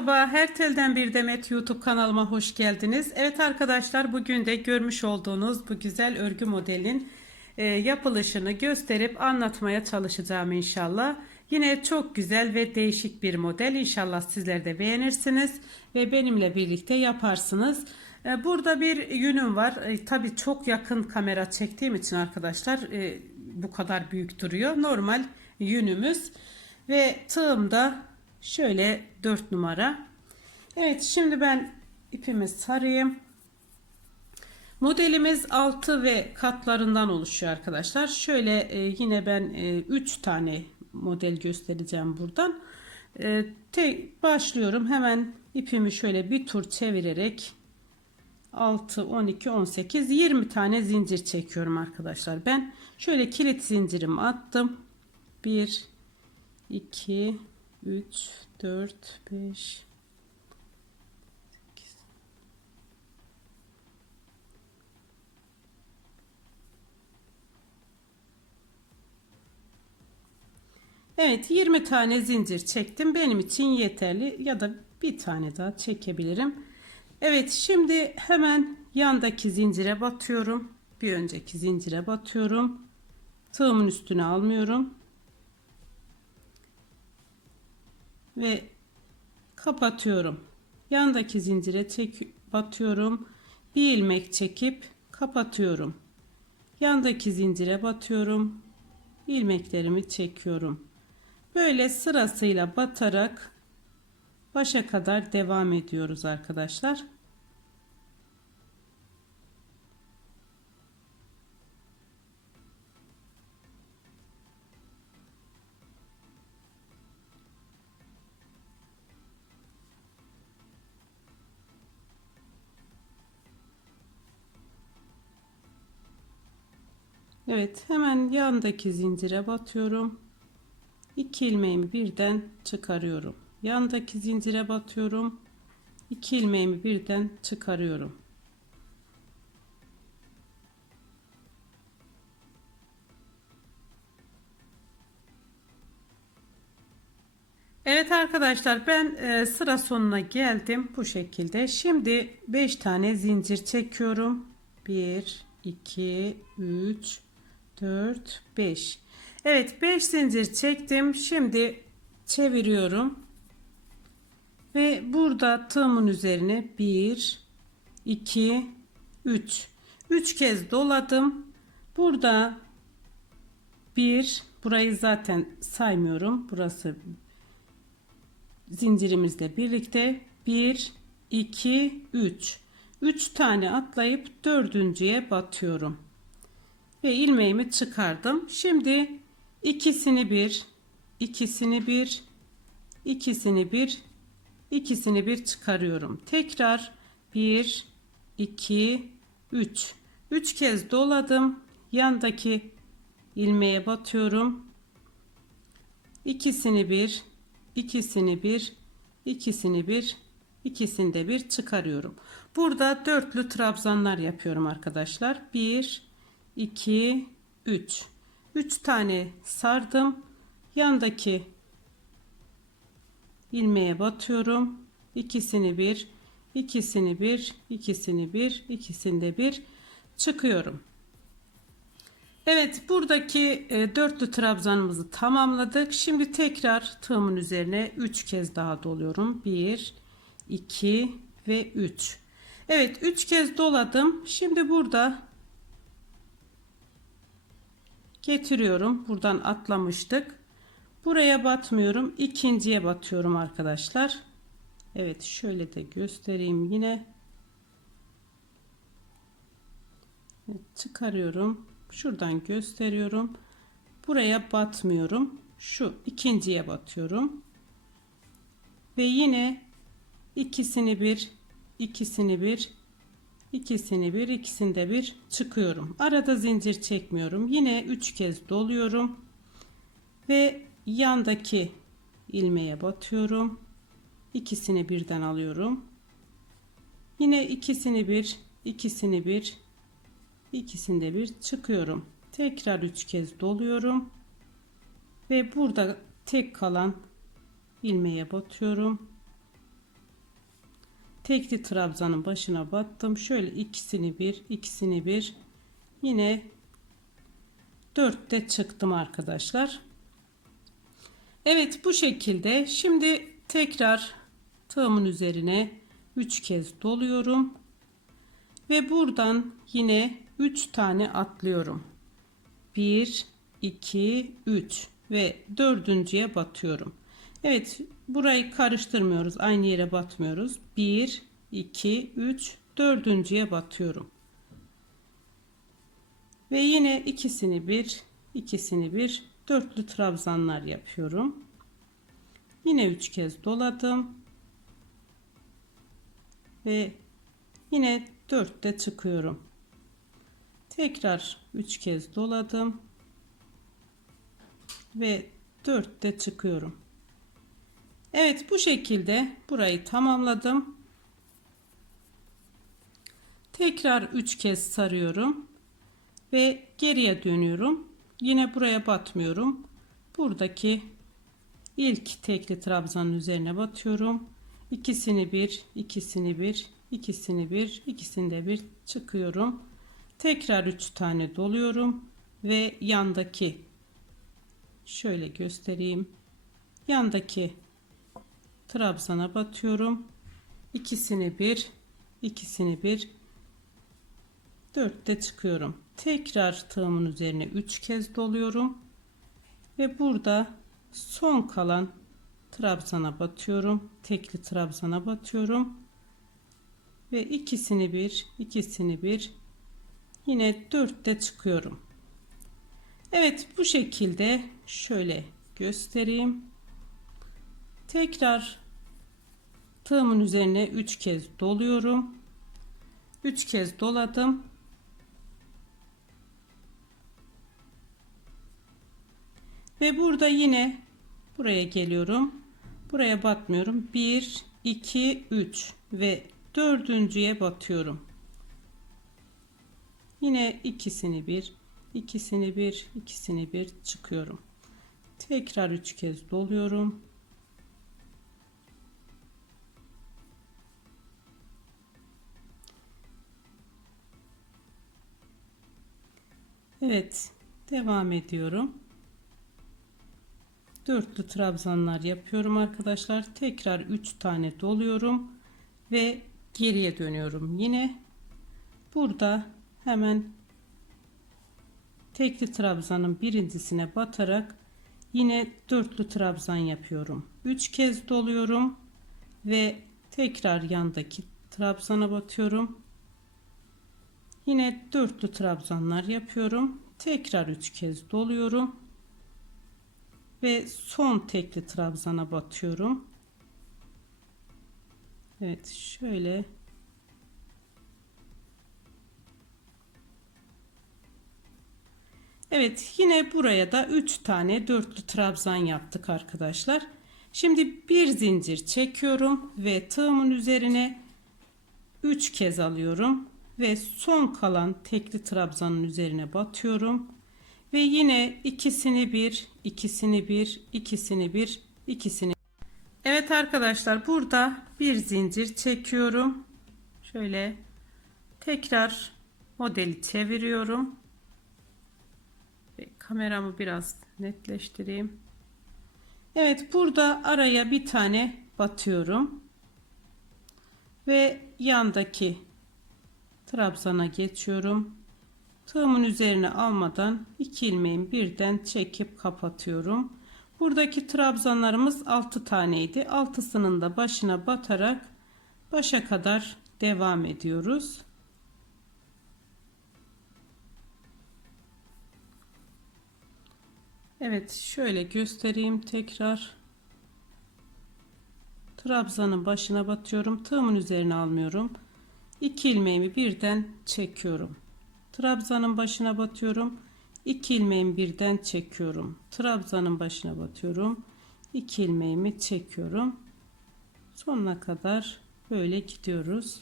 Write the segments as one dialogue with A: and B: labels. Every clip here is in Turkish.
A: Merhaba, her telden bir demet YouTube kanalıma hoş geldiniz. Evet arkadaşlar, bugün de görmüş olduğunuz bu güzel örgü modelin e, yapılışını gösterip anlatmaya çalışacağım inşallah. Yine çok güzel ve değişik bir model. İnşallah sizler de beğenirsiniz ve benimle birlikte yaparsınız. E, burada bir yünüm var. E, tabii çok yakın kamera çektiğim için arkadaşlar e, bu kadar büyük duruyor. Normal yünümüz ve tığım da şöyle 4 numara. Evet şimdi ben ipimi sarayım. Modelimiz 6 ve katlarından oluşuyor arkadaşlar. Şöyle e, yine ben 3 e, tane model göstereceğim buradan. E, te, başlıyorum. Hemen ipimi şöyle bir tur çevirerek 6, 12, 18, 20 tane zincir çekiyorum arkadaşlar. Ben şöyle kilit zincirimi attım. 1, 2, 3, 4, 5, 8. Evet 20 tane zincir çektim. Benim için yeterli ya da bir tane daha çekebilirim. Evet şimdi hemen yandaki zincire batıyorum. Bir önceki zincire batıyorum. Tığımın üstüne almıyorum. Ve kapatıyorum. Yandaki zincire çek batıyorum. Bir ilmek çekip kapatıyorum. Yandaki zincire batıyorum. ilmeklerimi çekiyorum. Böyle sırasıyla batarak başa kadar devam ediyoruz arkadaşlar. Evet hemen yandaki zincire batıyorum. 2 ilmeğimi birden çıkarıyorum. Yandaki zincire batıyorum. 2 ilmeğimi birden çıkarıyorum. Evet arkadaşlar ben e, sıra sonuna geldim bu şekilde. Şimdi 5 tane zincir çekiyorum. 1 2 3 4 5 Evet 5 zincir çektim. Şimdi çeviriyorum. Ve burada tığımın üzerine 1 2 3 3 kez doladım. Burada 1 burayı zaten saymıyorum. Burası zincirimizle birlikte. 1 2 3 3 tane atlayıp dördüncüye batıyorum ve ilmeğimi çıkardım. Şimdi ikisini bir, ikisini bir, ikisini bir, ikisini bir çıkarıyorum. Tekrar 1, 2, 3. 3 kez doladım. Yandaki ilmeğe batıyorum. İkisini bir, ikisini bir, ikisini bir, ikisini de bir çıkarıyorum. Burada dörtlü trabzanlar yapıyorum arkadaşlar. 1 2 3 3 tane sardım. Yandaki ilmeğe batıyorum. İkisini bir ikisini bir ikisini bir ikisinde bir. Çıkıyorum. Evet buradaki e, dörtlü trabzanımızı tamamladık. Şimdi tekrar tığımın üzerine 3 kez daha doluyorum. 1 2 ve 3 Evet 3 kez doladım. Şimdi burada getiriyorum. Buradan atlamıştık. Buraya batmıyorum. ikinciye batıyorum arkadaşlar. Evet şöyle de göstereyim yine. Evet, çıkarıyorum. Şuradan gösteriyorum. Buraya batmıyorum. Şu ikinciye batıyorum. Ve yine ikisini bir, ikisini bir, ikisini bir ikisinde bir çıkıyorum. Arada zincir çekmiyorum. Yine üç kez doluyorum ve yandaki ilmeğe batıyorum. İkisini birden alıyorum. Yine ikisini bir ikisini bir ikisinde bir çıkıyorum. Tekrar üç kez doluyorum ve burada tek kalan ilmeğe batıyorum tekli trabzanın başına battım. Şöyle ikisini bir, ikisini bir. Yine dörtte çıktım arkadaşlar. Evet bu şekilde. Şimdi tekrar tığımın üzerine 3 kez doluyorum. Ve buradan yine 3 tane atlıyorum. 1, 2, 3 ve dördüncüye batıyorum. Evet burayı karıştırmıyoruz. Aynı yere batmıyoruz. 1, 2, 3, dördüncüye batıyorum. Ve yine ikisini bir, ikisini bir dörtlü trabzanlar yapıyorum. Yine üç kez doladım. Ve yine dörtte çıkıyorum. Tekrar üç kez doladım. Ve dörtte çıkıyorum. Evet bu şekilde burayı tamamladım. Tekrar üç kez sarıyorum ve geriye dönüyorum. Yine buraya batmıyorum. Buradaki ilk tekli trabzanın üzerine batıyorum. İkisini bir, ikisini bir, ikisini bir, ikisini de bir çıkıyorum. Tekrar üç tane doluyorum ve yandaki şöyle göstereyim. Yandaki trabzana batıyorum. İkisini bir, ikisini bir, dörtte çıkıyorum. Tekrar tığımın üzerine 3 kez doluyorum. Ve burada son kalan trabzana batıyorum. Tekli trabzana batıyorum. Ve ikisini bir, ikisini bir yine dörtte çıkıyorum. Evet bu şekilde şöyle göstereyim. Tekrar tığımın üzerine 3 kez doluyorum. 3 kez doladım. Ve burada yine buraya geliyorum. Buraya batmıyorum. 1, 2, 3 ve dördüncüye batıyorum. Yine ikisini bir, ikisini bir, ikisini bir çıkıyorum. Tekrar üç kez doluyorum. Evet, devam ediyorum. Dörtlü trabzanlar yapıyorum arkadaşlar. Tekrar 3 tane doluyorum ve geriye dönüyorum yine. Burada hemen tekli trabzanın birincisine batarak yine dörtlü trabzan yapıyorum. 3 kez doluyorum ve tekrar yandaki trabzana batıyorum yine dörtlü trabzanlar yapıyorum tekrar 3 kez doluyorum ve son tekli trabzana batıyorum. Evet şöyle Evet yine buraya da 3 tane dörtlü trabzan yaptık arkadaşlar. Şimdi bir zincir çekiyorum ve tığımın üzerine 3 kez alıyorum ve son kalan tekli trabzanın üzerine batıyorum. Ve yine ikisini bir, ikisini bir, ikisini bir, ikisini. Evet arkadaşlar burada bir zincir çekiyorum. Şöyle tekrar modeli çeviriyorum. Ve kameramı biraz netleştireyim. Evet burada araya bir tane batıyorum. Ve yandaki trabzana geçiyorum. Tığımın üzerine almadan iki ilmeğimi birden çekip kapatıyorum. Buradaki trabzanlarımız 6 taneydi. Altısının da başına batarak başa kadar devam ediyoruz. Evet şöyle göstereyim tekrar. Trabzanın başına batıyorum. Tığımın üzerine almıyorum. 2 ilmeğimi birden çekiyorum. Trabzanın başına batıyorum. 2 ilmeğimi birden çekiyorum. Trabzanın başına batıyorum. 2 ilmeğimi çekiyorum. Sonuna kadar böyle gidiyoruz.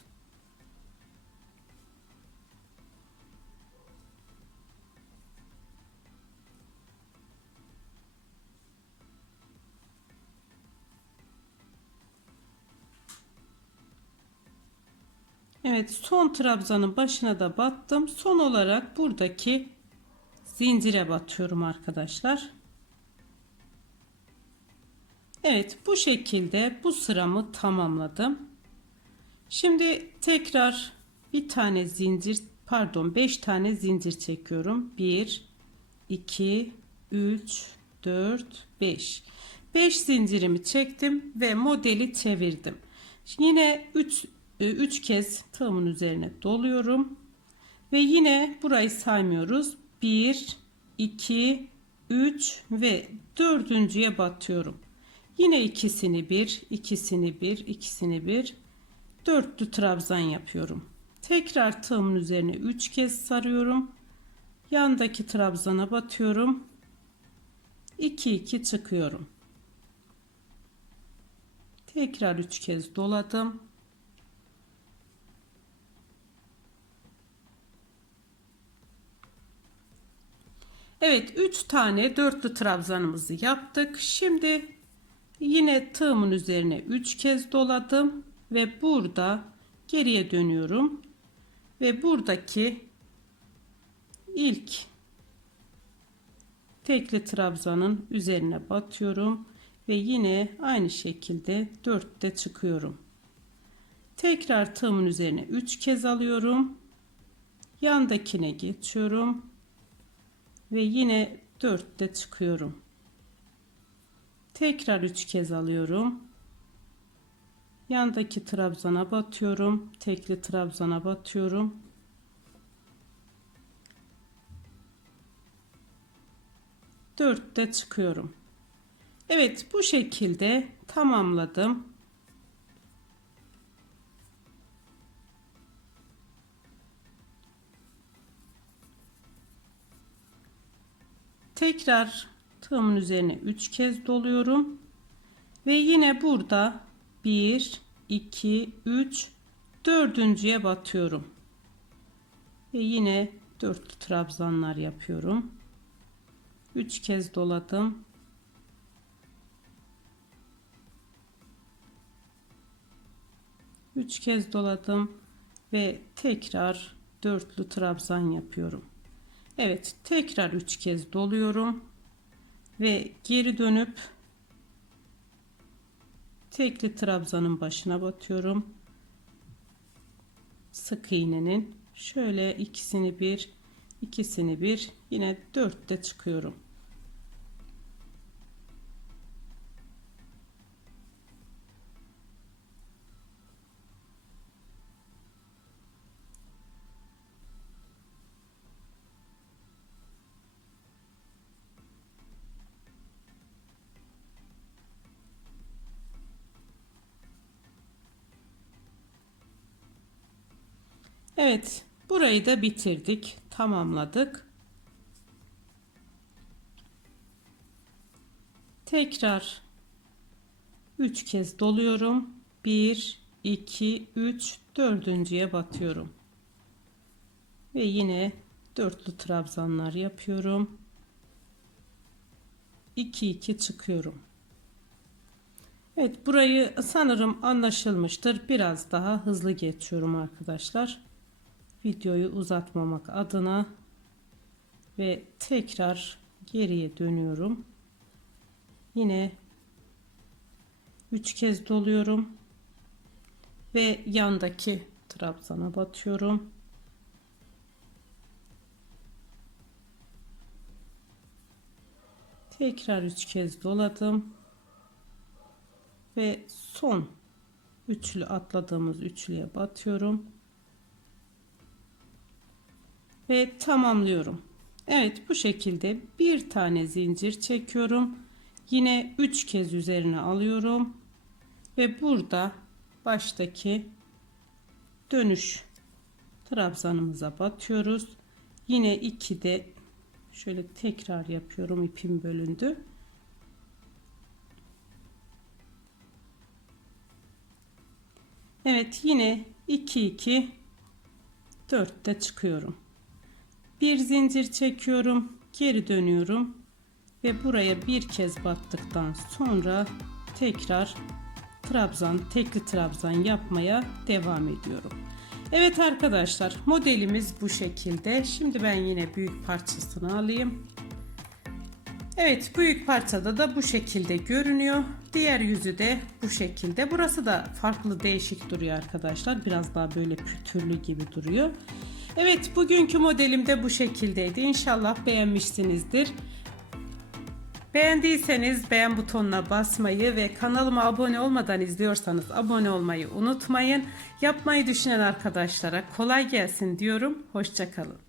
A: Evet son trabzanın başına da battım. Son olarak buradaki zincire batıyorum arkadaşlar. Evet bu şekilde bu sıramı tamamladım. Şimdi tekrar bir tane zincir pardon 5 tane zincir çekiyorum. 1 2 3 4 5 5 zincirimi çektim ve modeli çevirdim. Yine 3 3 kez tığımın üzerine doluyorum. Ve yine burayı saymıyoruz. 1 2 3 ve dördüncüye batıyorum. Yine ikisini bir, ikisini bir, ikisini bir, dörtlü trabzan yapıyorum. Tekrar tığımın üzerine 3 kez sarıyorum. Yandaki trabzana batıyorum. 2 2 çıkıyorum. Tekrar 3 kez doladım. Evet 3 tane dörtlü trabzanımızı yaptık. Şimdi yine tığımın üzerine 3 kez doladım ve burada geriye dönüyorum ve buradaki ilk tekli trabzanın üzerine batıyorum ve yine aynı şekilde dörtte çıkıyorum. Tekrar tığımın üzerine 3 kez alıyorum. Yandakine geçiyorum ve yine dörtte çıkıyorum. Tekrar 3 kez alıyorum. Yandaki trabzana batıyorum. Tekli trabzana batıyorum. Dörtte çıkıyorum. Evet bu şekilde tamamladım. Tekrar tığımın üzerine 3 kez doluyorum. Ve yine burada 1, 2, 3, dördüncüye batıyorum. Ve yine dörtlü trabzanlar yapıyorum. 3 kez doladım. Üç kez doladım ve tekrar dörtlü trabzan yapıyorum. Evet tekrar 3 kez doluyorum ve geri dönüp tekli trabzanın başına batıyorum. Sık iğnenin. Şöyle ikisini bir ikisini bir yine dörtte çıkıyorum Evet, burayı da bitirdik, tamamladık. Tekrar 3 kez doluyorum. 1 2 3 dördüncüye batıyorum. Ve yine dörtlü trabzanlar yapıyorum. 2 2 çıkıyorum. Evet burayı sanırım anlaşılmıştır. Biraz daha hızlı geçiyorum arkadaşlar videoyu uzatmamak adına ve tekrar geriye dönüyorum. Yine 3 kez doluyorum ve yandaki trabzana batıyorum. Tekrar 3 kez doladım ve son üçlü atladığımız üçlüye batıyorum ve tamamlıyorum. Evet bu şekilde bir tane zincir çekiyorum. Yine 3 kez üzerine alıyorum. Ve burada baştaki dönüş trabzanımıza batıyoruz. Yine 2 de şöyle tekrar yapıyorum ipim bölündü. Evet yine 2 2 4'te çıkıyorum bir zincir çekiyorum geri dönüyorum ve buraya bir kez battıktan sonra tekrar trabzan tekli trabzan yapmaya devam ediyorum Evet arkadaşlar modelimiz bu şekilde. Şimdi ben yine büyük parçasını alayım. Evet büyük parçada da bu şekilde görünüyor. Diğer yüzü de bu şekilde. Burası da farklı değişik duruyor arkadaşlar. Biraz daha böyle pütürlü gibi duruyor. Evet bugünkü modelim de bu şekildeydi. İnşallah beğenmişsinizdir. Beğendiyseniz beğen butonuna basmayı ve kanalıma abone olmadan izliyorsanız abone olmayı unutmayın. Yapmayı düşünen arkadaşlara kolay gelsin diyorum. Hoşçakalın.